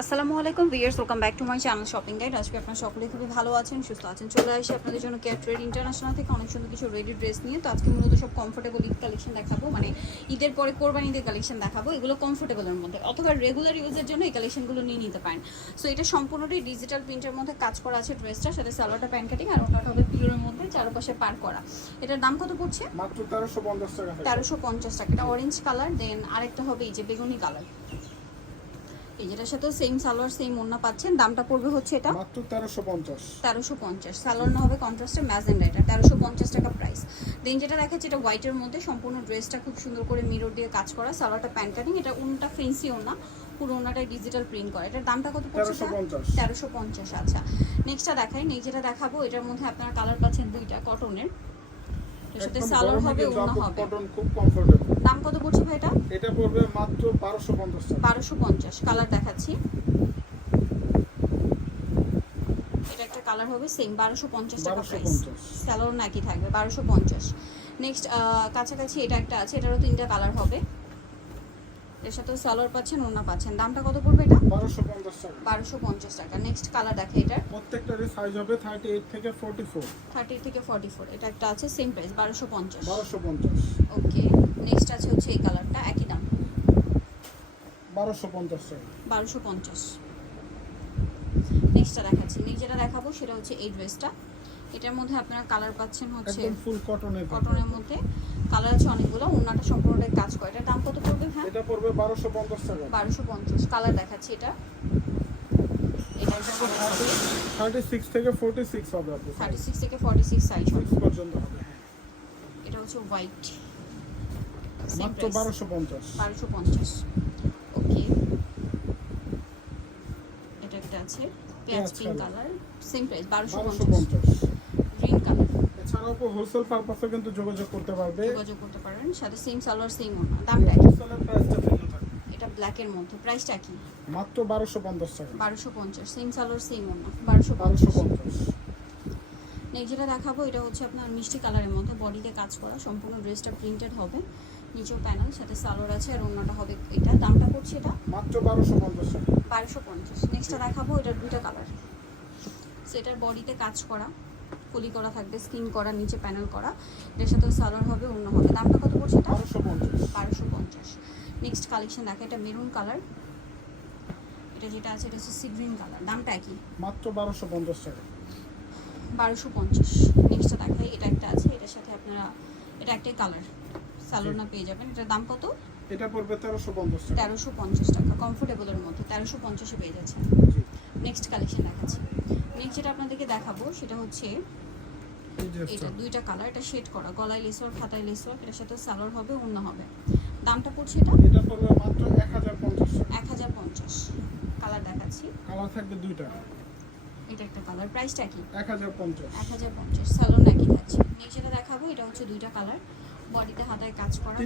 আসসালামু আলাইকুম viewers welcome back to my channel shopping guide আজকে আপনার সকলে খুবই ভালো আছেন সুস্থ আছেন। চলে আসি আপনাদের জন্য কেয়ার ট্রেড ইন্টারন্যাশনাল থেকে। অনেক সুন্দর কিছু রেডি ড্রেস নিয়ে। তো আজকে মূলত সব কমফোর্টেবল ঈদ কালেকশন দেখাবো। মানে ঈদের পরে কোরবানি ঈদের কালেকশন দেখাবো। এগুলো কমফোর্টেবলের মধ্যে। অথবা রেগুলার ইউজের জন্য এই কালেকশনগুলো নিয়ে নিতে পারেন। সো এটা সম্পূর্ণটাই ডিজিটাল প্রিন্টের মধ্যে কাজ করা আছে ড্রেসটা সাথে সালোয়ারটা প্যান্ট কাটিং আর ওনাটা হবে পিওরের মধ্যে চারপাশে পার করা। এটার দাম কত পড়ছে? মাত্র তেরোশো পঞ্চাশ টাকা। তেরোশো পঞ্চাশ টাকা। এটা অরেঞ্জ কালার দেন আরেকটা হবে এই যে বেগুনি কালার এই যেটার সাথে সেম সালোয়ার সেম ওড়না পাচ্ছেন। দামটা পড়বে হচ্ছে এটা মাত্র তেরোশো পঞ্চাশ। তেরোশো পঞ্চাশ। সালোয়ার না হবে কন্ট্রাস্টে ম্যাজেন্ডা এটা তেরোশো পঞ্চাশ টাকা প্রাইস দেন যেটা দেখাচ্ছে এটা হোয়াইটের মধ্যে সম্পূর্ণ ড্রেসটা খুব সুন্দর করে মিরর দিয়ে কাজ করা সালোয়ারটা প্যান্ট কাটিং এটা উনটা ফেন্সি ওনা পুরো ওনাটাই ডিজিটাল প্রিন্ট করা। এটার দামটা কত পড়ছে তেরোশো পঞ্চাশ। তেরোশো পঞ্চাশ আচ্ছা। নেক্সটটা দেখাই নেই যেটা দেখাবো এটার মধ্যে আপনারা কালার পাচ্ছেন দুইটা কটনের এর সাথে সালোয়ার হবে কিন্তু হবে। কটন খুব কমফোর্টেবল দাম কত পড়ছে ভাই এটা? এটা পড়বে মাত্র বারোশো পঞ্চাশ টাকা। বারোশো পঞ্চাশ কালার দেখাচ্ছি। এটা একটা কালার হবে সেম টাকা প্রাইস 1250 নাকি থাকবে বারোশো পঞ্চাশ। নেক্সট কাছাকাছি এটা একটা আছে এটারও তিনটা কালার হবে। এর সাথেও সালোয়ার পাচ্ছেন ওনা পাচ্ছেন। দামটা কত পড়বে এটা? বারোশো পঞ্চাশ টাকা। নেক্সট কালার দেখে এটার। প্রত্যেকটারই সাইজ হবে থার্টি এইট থেকে ফোর্টি ফোর থার্টি থেকে ফর্টি ফোর এটা একটা আছে সেম প্রাইস বারোশো পঞ্চাশ। বারোশো পঞ্চাশ। ওকে নেক্সট আছে হচ্ছে এই কালারটা একই দাম। বারোশো পঞ্চাশ বারোশো পঞ্চাশ। নেক্সটটা দেখাচ্ছি। নেক্সট যেটা দেখাবো সেটা হচ্ছে এই ড্রেসটা এটার মধ্যে আপনারা কালার পাচ্ছেন হচ্ছে একদম ফুল কটনের কটনের মধ্যে। কালার আছে অনেকগুলো ওনাটা সম্পূর্ণটাই কাজ করে। এটার দাম কত পড়বে হ্যাঁ এটা পড়বে বারোশো পঞ্চাশ টাকা। বারোশো পঞ্চাশ। কালার দেখাচ্ছি এটা। এটা থেকে হবে আপনি থার্টি সিক্স থেকে ফর্টি সিক্স সাইজ হবে পর্যন্ত হবে। এটা হচ্ছে হোয়াইট মাত্র বারোশো পঞ্চাশ। বারোশো পঞ্চাশ। ওকে এটা একটা আছে। পেঁয়াজ পিঙ্ক কালার। সেম প্রাইস বারোশো বারোশো পঞ্চাশ। পঞ্চাশ। গ্রিন কালার এছাড়াও হোলসেল পারপাসে কিন্তু যোগাযোগ করতে পারবে। যোগাযোগ করতে পারেন। সাথে সেম সালোয়ার সেম ওনা দামটা হোলসেলের প্রাইসটা ভিন্ন এটা ব্ল্যাকের মধ্যে। প্রাইসটা কি? মাত্র বারোশো পঞ্চাশ টাকা। বারোশো পঞ্চাশ সেম সালোয়ার সেম ওনা বারোশো বারোশো পঞ্চাশ। পঞ্চাশ নেক্সট যেটা দেখাবো এটা হচ্ছে আপনার মিষ্টি কালারের মধ্যে বডিতে কাজ করা সম্পূর্ণ ড্রেসটা প্রিন্টেড হবে নিচেও প্যানেল সাথে সালোয়ার আছে আর অন্যটা হবে এটা। দামটা পড়ছে এটা? মাত্র বারোশো পঞ্চাশ টাকা। বারোশো পঞ্চাশ। নেক্সটটা দেখাবো এটার দুইটা কালার সেটার বডিতে কাজ করা কলি করা থাকবে স্কিন করা নিচে প্যানেল করা। এটার সাথে সালোয়ার হবে অন্য হবে। দামটা কত পড়ছে এটা? বারোশো পঞ্চাশ। বারোশো পঞ্চাশ। নেক্সট কালেকশন দেখা এটা মেরুন কালার এটা যেটা আছে এটা হচ্ছে সি গ্রিন কালার দামটা একই মাত্র বারোশো পঞ্চাশ টাকা। বারোশো পঞ্চাশ। নেক্সটটা দেখাই এটা একটা আছে এটার সাথে আপনারা এটা একটাই কালার সালোনা পেয়ে যাবেন। এটার দাম কত? এটা পড়বে তেরোশো পঞ্চাশ টাকা। তেরোশো পঞ্চাশ টাকা কমফোর্টেবলের মধ্যে তেরোশো পঞ্চাশে পেয়ে যাচ্ছে। নেক্সট কালেকশন দেখাচ্ছি। নেক্সট যেটা আপনাদেরকে দেখাবো সেটা হচ্ছে এটা দুইটা কালার এটা শেড করা গলায় লেসওয়ার খাতায় লেসওয়ার এটার সাথে সালোয়ার হবে অন্য হবে। দামটা পড়ছে এটা? এটা পড়বে মাত্র এক হাজার পঞ্চাশ টাকা। এক হাজার পঞ্চাশ। কালার দেখাচ্ছি। কালার থাকবে দুইটা। এটা একটা কালার প্রাইসটা কি? এক হাজার পঞ্চাশ। এক হাজার পঞ্চাশ। স্যালোন একই থাকছে। যেটা দেখাবো এটা হচ্ছে দুইটা কালার বডিতে হাতায় কাজ করা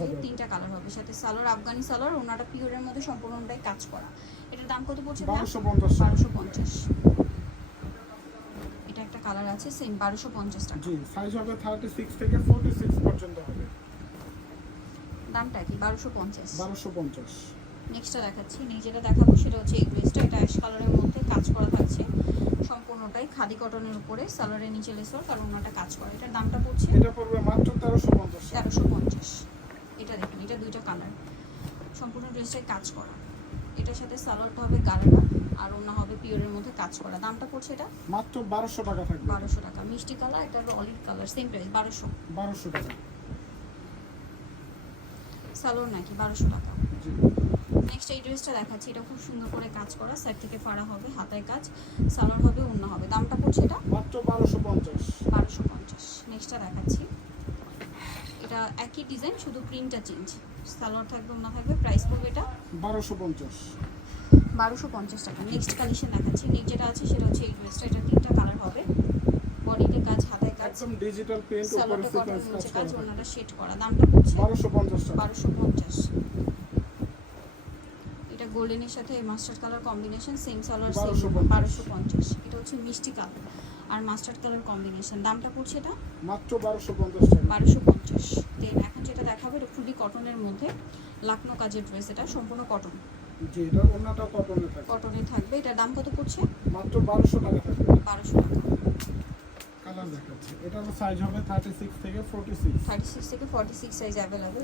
হবে। তিনটা কালার হবে। সাথে সালোয়ার আফগানি সালোয়ার ওনাটা পিওরের মধ্যে সম্পূর্ণটাই কাজ করা। এটার দাম কত পড়ছে বারোশো পঞ্চাশ টাকা। বারোশো পঞ্চাশ। এটা একটা কালার আছে সেম বারোশো পঞ্চাশ টাকা। জি সাইজ হবে থার্টি সিক্স থেকে ফোর্টি সিক্স পর্যন্ত হবে। দামটা কি? বারোশো পঞ্চাশ। বারোশো পঞ্চাশ। নেক্সটটা দেখাচ্ছি। যেটা দেখাবো সেটা হচ্ছে এই ড্রেসটা এটা অ্যাশ কালারের মধ্যে কাজ করা থাকছে। সম্পূর্ণটাই খাদি কটনের উপরে। সালোয়ারের নিচে লেসর কারণ ওনাটা কাজ করা। এটার দামটা পড়ছে এটা পড়বে মাত্র তেরোশো পঞ্চাশ। তেরোশো পঞ্চাশ। এটা দেখুন এটা দুইটা কালার সম্পূর্ণ ড্রেসটাই কাজ করা। এটার সাথে সালোয়ারটা হবে গালাটা আর অন্য হবে পিওরের মধ্যে কাজ করা। দামটা পড়ছে এটা? মাত্র বারোশো টাকা থাকবে। বারোশো টাকা। মিষ্টি কালার এটা হলো অলিভ কালার সেম প্রাইস বারোশো। বারোশো টাকা। সালোয়ার নাকি? বারোশো টাকা। নেক্সট এই ড্রেসটা দেখাচ্ছি। এটা খুব সুন্দর করে কাজ করা। সাইড থেকে ফাড়া হবে হাতায় কাজ। সালোয়ার হবে অন্য হবে। দামটা পড়ছে এটা? মাত্র বারোশো পঞ্চাশ। বারোশো পঞ্চাশ। নেক্সটটা দেখাচ্ছি। এটা একই ডিজাইন শুধু প্রিন্টটা চেঞ্জ সালোয়ার থাকবে অন্য থাকবে প্রাইস পড়বে এটা? বারোশো পঞ্চাশ। বারোশো পঞ্চাশ টাকা। নেক্সট কালেকশন দেখাচ্ছি। নেক্সট যেটা আছে সেটা হচ্ছে এই ড্রেসটা এটা তিনটা কালার হবে। বডিতে কাজ একদম ডিজিটাল প্রিন্ট উপরে কটন সিকোয়েন্স কাজ কাজ করা ওনাটা সেট করা। দামটা বারোশো পঞ্চাশ টাকা। বারোশো পঞ্চাশ। এটা গোল্ডেনের সাথে mustard colour combination same salwar same 1250 বারোশো পঞ্চাশ। এটা হচ্ছে মিষ্টি কালার আর মাস্টার্ড কালার কম্বিনেশন দামটা পড়ছে এটা? মাত্র বারোশো পঞ্চাশ টাকা। বারোশো পঞ্চাশ। দেন এখন যেটা দেখাবো এটা ফুলি কটনের মধ্যে। লাকনো কাজের ড্রেস এটা সম্পূর্ণ কটন জি এটা অন্যটা কটনে থাকে থাকবে। এটার দাম কত পড়ছে? মাত্র বারোশো টাকা থাকবে। বারোশো টাকা। কালার দেখাচ্ছি। সাইজ হবে থেকে থেকে সাইজ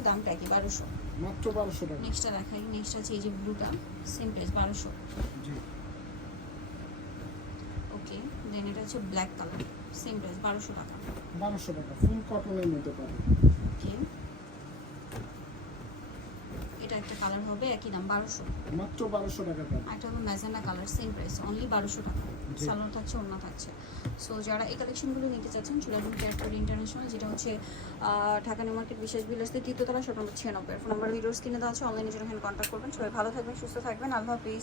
দামটা কি বারোশো? মাত্র বারোশো টাকা। নেক্সটটা দেখাই নেক্সট আছে এই যে ব্লুটা সেম প্রাইস বারোশো। জি। ওকে দেন এটা হচ্ছে ব্ল্যাক কালার সেম প্রাইস বারোশো টাকা। বারোশো টাকা ফুল কটনের মধ্যে ওকে এটা একটা কালার হবে একই দাম বারোশো। মাত্র বারোশো টাকা একটা হবে magenta colour same price only বারোশো টাকা। সালোয়ার থাকছে অন্য থাকছে। সো যারা এই কালেকশনগুলো নিতে চাচ্ছেন চলে আসবেন ইন্টারন্যাশনাল যেটা হচ্ছে ঢাকা নিউ মার্কেট, বিশেষ বিলাসতে তৃতীয়তলা শপ নম্বর, ছিয়ানব্বই। ফোন নাম্বার ভিডিওস কিনে দেওয়া আছে অনলাইনে জন্য কন্ট্যাক্ট করবেন। সবাই ভালো থাকবেন, সুস্থ থাকবেন। আল্লাহ হাফিজ।